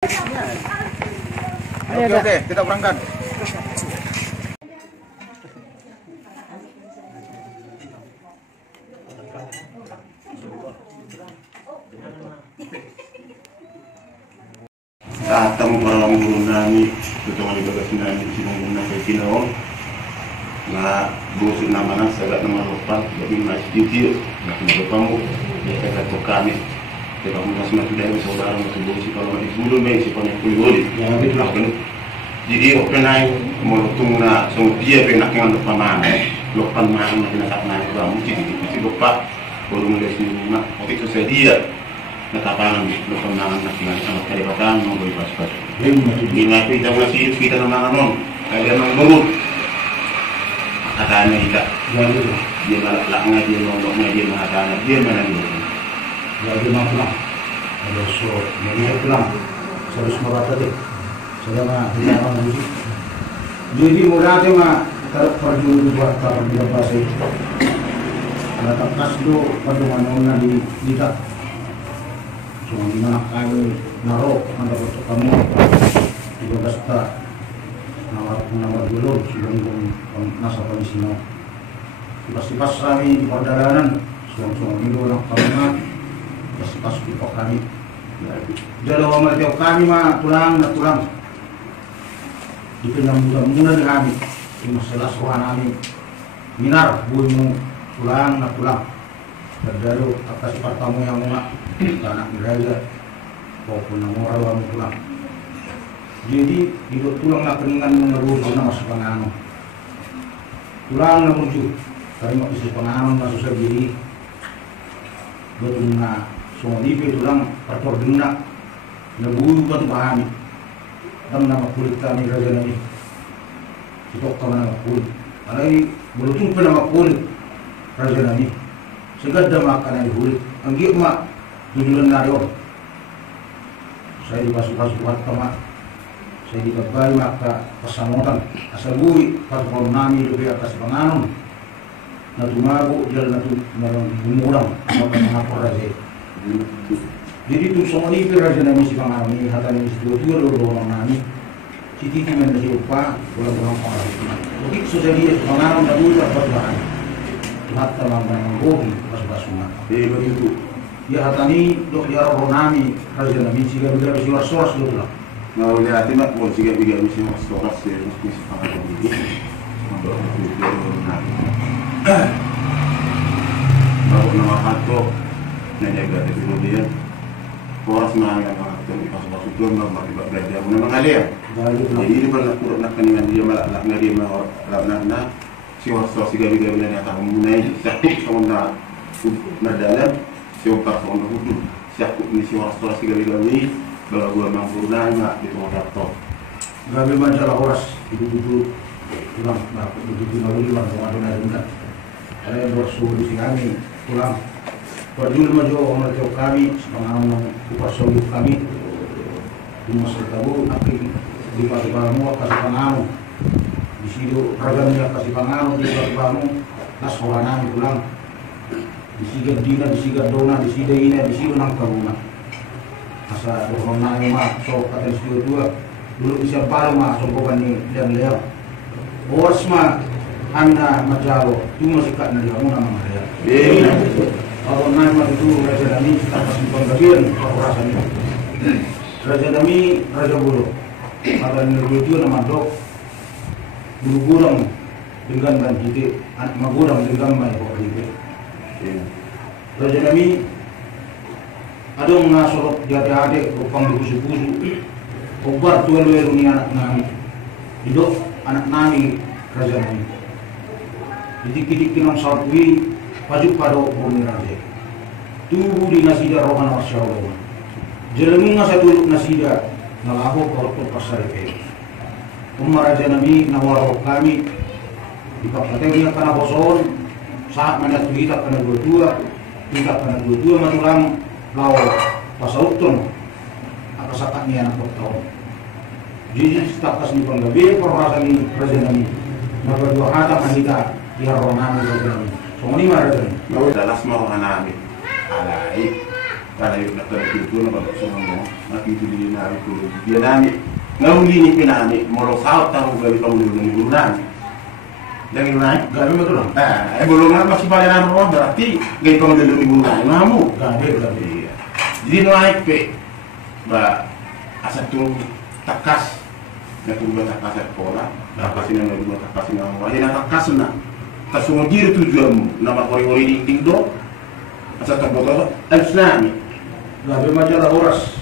Oke, kita berangkat. Tatang orang guru nami, ketua di bagas nami si mengguna kecinau, na busuk nama nasi agak nama lupa, jadi masih jujur, nak berpamu, dia kata tu kami, kita mula semua sudah saudara masih busuk kalau masih dulu masih banyak kuliah, yang itu lah kan. Jadi openai mulutung na semua dia penak yang lupa mana, lupa mana nak nak nak kamu jadi lupa, baru mulai sini nak, waktu itu saya dia. Natapangan lupa nangan nakilan sama kalibatan mau pas-pas. Gimana kita masih kita nangan kalian nanggung. Katanya kita. Dia malah langga dia ngomongnya dia mengatakan dia mana dulu. Jadi pulang. Ada so, jadi pulang. Harus merata deh. Saya mah tidak mau musik. Jadi mudah aja mah terperjul buat terbilang bahasa itu. Ada tas do paduan di kita. Cuma dimana kami naruh anda untuk kamu juga basta nawar dulu sebelum nasa kondisinya pas kami di perjalanan suang itu orang karena pas pipok kami jadi awal tiap kami mah tulang di pinjam muda di kami di masalah suan kami minar buimu tulang terdaru atas pertamu yang mak anak belajar maupun orang pulang. Jadi hidup tulang nak keningan mengeruh karena masuk pengano. Tulang nak muncul, tapi mak isi pengano masuk sendiri. Betul na semua libe tulang pertor dina nebulu batu pahami. Dam nama kulit kami raja nabi. Sitok kami nama kulit. Alai berutung pun nama kulit raja nabi. Segala makan yang dihulit, anggap mak tujuan nario. Saya dipasukan buat teman, saya dikabai maka pesamutan asal bui pas kalau nami lebih atas penganum. Natu mabu jalan natu malam bumurang maka mengapor raja. Jadi tu semua ni raja nami si penganum ni hatan ni dua orang nami. Citi tu mana siapa orang penganum. Begitu sudah dia penganum dah dulu apa bahan. Hatta mamang gogi pas-pasuma. Begitu. Ya hatani dok dia ronami raja nabi siga biga bisi wasos dulu lah. Nah, udah hati mak mau siga biga bisi wasos ya mesti pangan ini. Untuk itu baru nama kantor nanya gak itu dia. Poros mana yang kantor pas-pas itu memang belajar memang alia. Jadi ini pernah kurang nak keningan dia malah nak dia malah si wasos si gabi-gabi yang akan mengenai siapuk sama dalam siapa sama hudu siapuk ni si wasos si gabi-gabi baru gua mampu nanya itu laptop gabi majalah horas itu pulang itu lalu lima ada nada ada yang bersuhu di sini pulang perjul maju orang tua kami sepanjang upah solusi kami di masa tahu akhir di pagi-pagi kasih pengaruh di situ ragamnya kasih pengaruh di kamu nas hawana pulang di sigar dina di sigar dona di sigar ina di sigar nang karuna asa dohona mah so kata situ dua dulu bisa baru mah so bukan ni dan leo bos mah anda majalo cuma sikat nari kamu nama saya kalau naik mah itu raja dami tanpa simpan bagian rasa ni raja dami raja bulu ada negeri itu nama dok gurang dengan dan kita magurang dengan mai ko kita. Raja nami ada ngasorok jade-jade rupang busu-busu. Obar tuelu ni anak nami. Hidup anak nami raja nami. Didik-didik kinam sarwi paju pado bumi raja. Tubuh di nasida rohana masyaallah. Jelemi ngasatu nasida nalaho korto pasar ke. Raja Nabi nawar kami di pakatnya karena boson saat mana kita kena dua matulang law pasautun apa sakatnya anak bertahun jadi status ni penggabi perasaan ni Raja Nabi maka dua hata kita di haronami Raja Nabi semua ni Raja Nabi dalas mau hanami alai Karena yung nakarating ko na pag-usahan mo, nakitili na rin ko. Diyan namin, ngayon linipin namin, molo south ang gabi pang lulong gulunan. Yang naik, Gabi mo ito lang. gulungan masih pada namun berarti gabi pang lulong gulunan. Ngamu. Gabi. Jadi naik pe, asa tu takas, natulog takas at pola, takasin na natulog takasin na mo. Ayun ang takas na. Kasunod diri tujuanmu, nama kori-kori ding do, asa taboto, alis namin. Gabi majalah oras.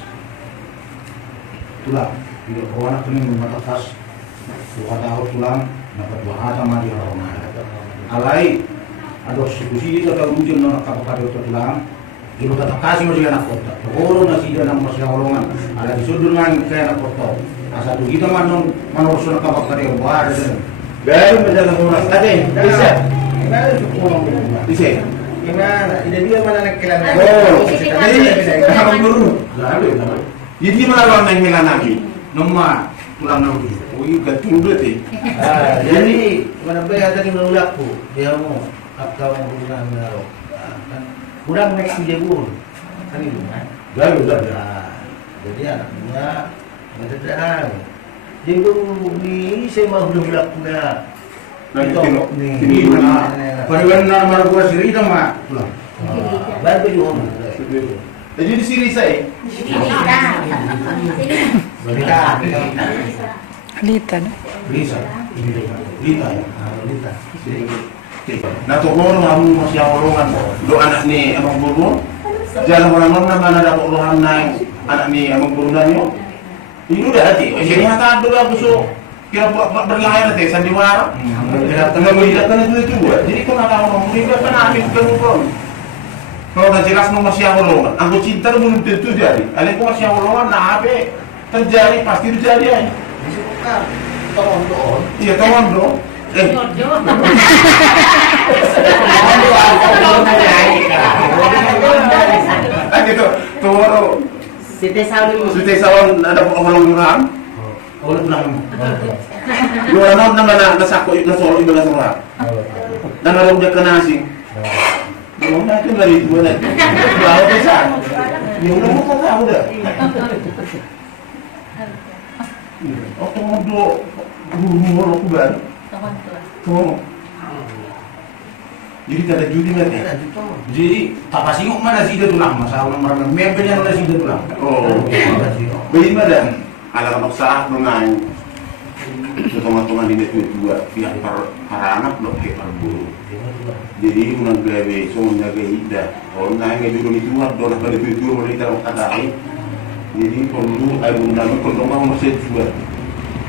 Tulang. Hindi ko anak ko nung matakas. Tahu tulang. Dapat bahasa mari orang. Alai. Ada sukusi itu atau ujian nak kapal itu tulang. Ibu kata kasih masih anak kota. Orang nasi dia nak masih orang. Ada di sudut lain kayak anak kota. Asal tu kita manong urusan kapal itu bar. Gabi majalah oras. Ada. Bisa. Ada cukup orang. Bisa. Gimana? Ide dia mana nak kilan? Jadi, kamu dulu. Gabi. Jadi mana lawan yang hilang lagi? Nama tulang nabi. Oh iya gantung dulu sih. Jadi mana boleh ada yang menolakku? Dia mau kapal yang kurang menaruh. Kurang naik dia pun. Kan itu kan? Gabi. Jadi anaknya ada dah. Dia tu ni saya mau berlaku dah. Lagi tengok Ini mana? Pariwan nama gua siri sama tulang. Baru juga. Jadi di sini saya. Berita. Lita, no? Lisa. Lita ya. Lita. Nah tuh orang kamu masih awalongan. Do anak ni emang burung. Jalan orang mana ada orang naik anak ni emang burung dan yo. Ini udah hati. Jadi mata dulu aku so. Kira berlayar teh sandiwara. Tengah menjelaskan itu juga. Jadi kau nak tahu mereka kan ambil kerumun. Kalau udah jelas nomor siapa lowongan, aku cinta belum tentu jadi. Kalau kau siapa lowongan, nah apa terjadi pasti terjadi aja. Disebutkan tolong. Iya tolong dong. Gitu. Tuh Siti Sawan ada orang orang. Oleh tulang. Dua nama nasako itu solo ibadah surah. Dan orang udah kena asing. Belum nanti dari itu nanti. Bawa desa. Ya udah mau tahu dah. Oke mau umur aku baru. Tuh. Jadi tak ada judi nanti. Jadi tak pasti mana sih dia tulang masalah nomor membernya ada sih dia tulang. Oh. Bagaimana dan anak saat mengayu. Teman-teman di itu dua pihak para anak lo kayak berburu. Jadi menagawe so menjaga ida. Kalau naik ngejurun itu doa pada itu mereka kata ai. Jadi perlu air undang kalau mau masih juga.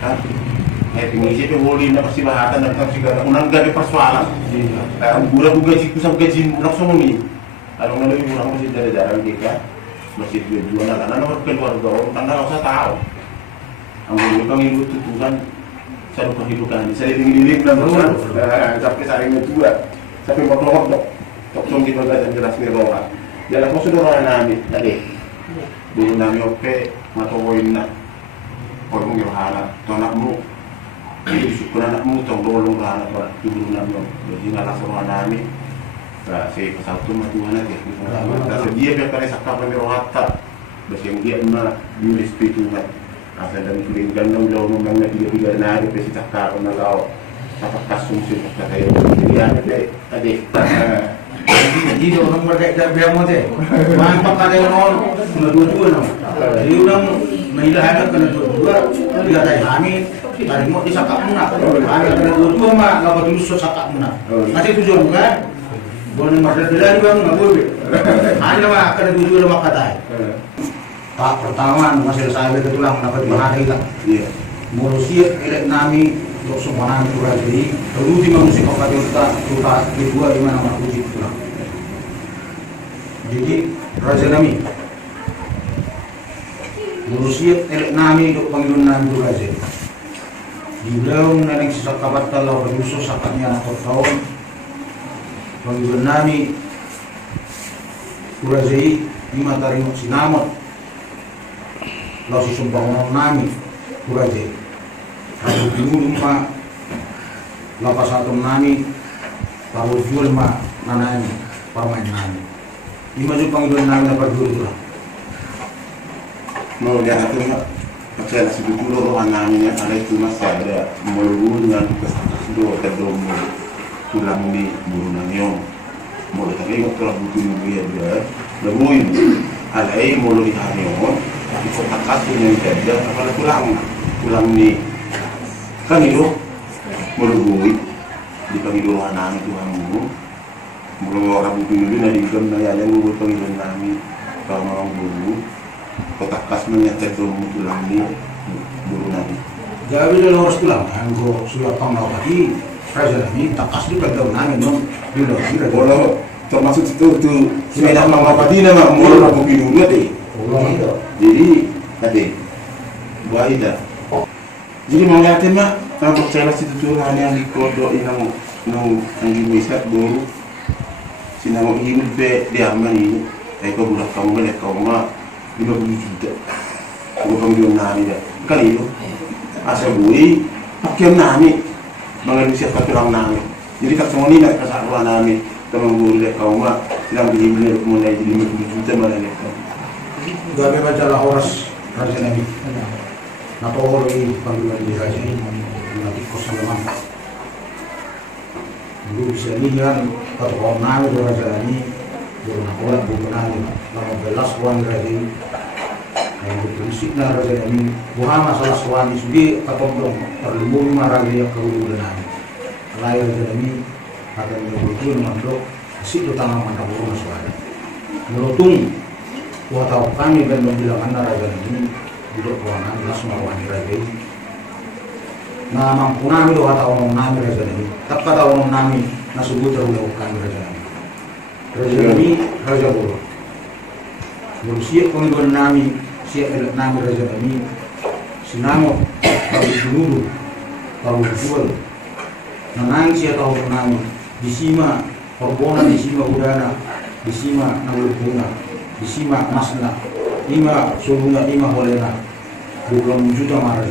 Hah? Pengisi itu boleh nak pasti bahatan dan tak segala unang gak ada persoalan. Gula buka gaji kusam gaji langsung ni. Kalau nggak lebih kurang masih ada jarang kita masih dua anak nomor keluarga orang tanda rasa tahu. Anggur kami ibu tutupan satu kehidupan. Saya tinggi dan berulang sampai saringnya juga sampai motor tok kita belajar jelas ni roha. Jalan kau sudah roha nami tadi. Dulu nami oke matowoin nak. Kau mungkin roha tu anakmu. Jadi syukur anakmu tong dolong roha nak dulu nami. Jadi ngalah roha nami. Saya pesatu matuan aja. Tapi dia biar pada sakap kami roha tak. Bersih dia mana di situ nak. Asal dan kuling gandong jauh memangnya tiga nari pesi cakap na lau dapat kasum sih kata saya jadi adik Jadi orang merdeka biar mau teh. Mampak ada orang sudah dua nama. Jadi orang menilai anak kena dua tiga kali hamil. Dari mau disakap munak. Hamil kena dua mah nggak betul so sakap munak. Masih tujuan bukan? Boleh merdeka dari bang nggak boleh. Hamil mah kena dua mah katai. Pak pertama masih saya betul tulang dapat bahasa hilang. iya Manusia elek nami untuk semua nami kurang jadi. Lalu di manusia kau kata kita kedua di mana nak uji tulang. Jadi raja nami. Manusia elek nami untuk panggilan nami itu raja. Di beliau mengenai sisa kabat kalau berusaha sakatnya anak tahun. Panggilan nami kurajai di matahari sinamot. Lalu si sumpah orang nami kuraje. Kalau dulu mah lapas satu nami, kalau jual mah nanani pamain nami. maju panggilan namin na pagduro lang. Mau dia itu nggak percaya sudah dulu orang namanya ada itu masih ada melulunya sudah kedom tulang di burunannya mau tapi nggak terlalu butuh dia dia lebih ada mau di hari on itu atas punya kerja apa tulang di kan itu melulu dipanggil orang nami tuhan mu belum orang butuh dulu dari gam naya yang gue panggil nami kalau orang dulu kotak kas menyetel dulu tulang di burunan. Jadi dalam harus tulang, anggo sudah panggil lagi, raja ini takas di pegang nangin dong, di dalam sini. Kalau termasuk itu sepeda mengapa di nama mulu aku dulu deh. Jadi tadi buah ida. Jadi mau lihatin mak, kalau percaya situ tulang yang dikodok inang anjing misat baru sinang hidup dia aman ini. Eko budak kamu boleh kau mak 50 juta. Gue panggil nami dah. Kali itu asal gue pakai nami mengadopsi satu orang nami. Jadi tak semua ni nak kasar orang nami. Teman gue lihat kau mak sedang beli mulai 50 juta mana ni. Gabi baca lah horas raja nabi. Napa orang ini panggilan di raja ini nanti kosong lemah. Dulu bisa ni kan kata orang nami do raja ini do nak orang bukan nami. Nama belas orang raja ini. Yang berfungsi na raja ini bukan masalah suami sudi atau belum perlu marah dia kerugian. Lain raja ini akan berbuat mandok situ tangan mata burung suara. Melutung tahu kami dan membilang anda raja ini duduk ruangan langsung melawan raja ini. Nah mampu nami do kata orang nami raja ini. Tak kata orang nami nasubut terlalu kami raja ini. Raja ini raja burung. Berusia pengikut nami siap elok nami raja ini sinamo kalau dulu kalau jual nanang siap tahu nami disima perbona disima udana disima nalupuna disima masna lima sulunga lima holena 20 juta marah